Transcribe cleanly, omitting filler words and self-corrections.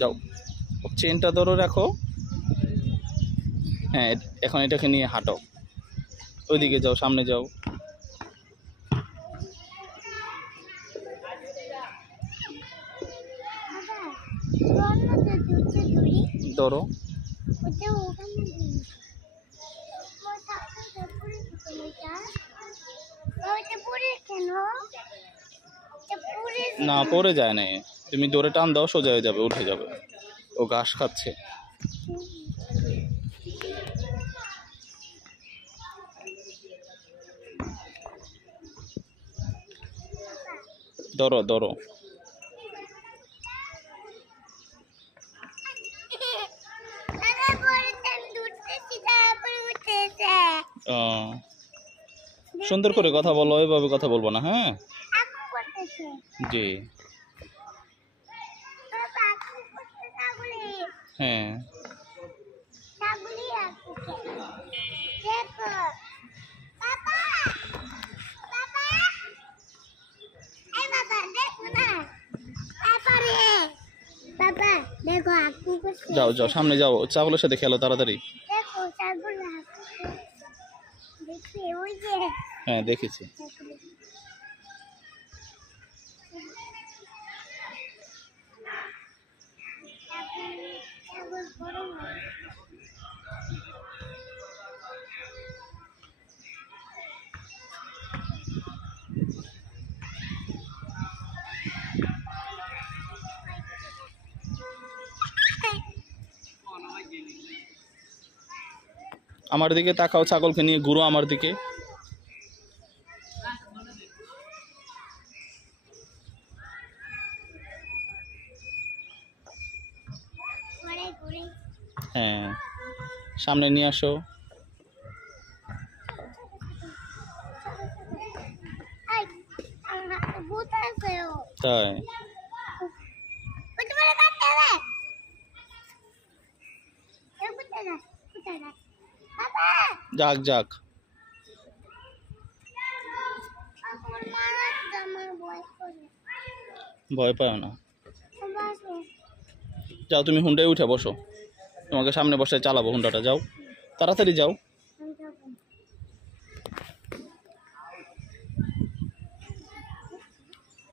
যাও, চেনটা ধরো রাখো। হ্যাঁ, এখন এটাকে নিয়ে হাঁটো, ওইদিকে যাও, সামনে যাও। ধরো। না, পড়ে যায় না, তুমি দৌড়ে টান দাও, সোজা হয়ে যাবে, উঠে যাবে। ও ঘাস খাচ্ছে। ধরো ধরো। সুন্দর করে কথা বলো, এভাবে কথা বলবো না। হ্যাঁ জি। হ্যাঁ যাও যাও, সামনে যাও, ছাগলের সাথে খেলো তাড়াতাড়ি। হ্যাঁ দেখেছি। আমার দিকে তাকাও, ছাগলকে নিয়ে ঘুরো আমার দিকে। হ্যাঁ, সামনে নিয়ে আসো। তাই যাক যাক, ভয় পাও না। যাও, তুমি হুন্ডায় উঠে বসো, তোমাকে সামনে বসে চালাবো হুন্ডাটা। যাও তাড়াতাড়ি যাও।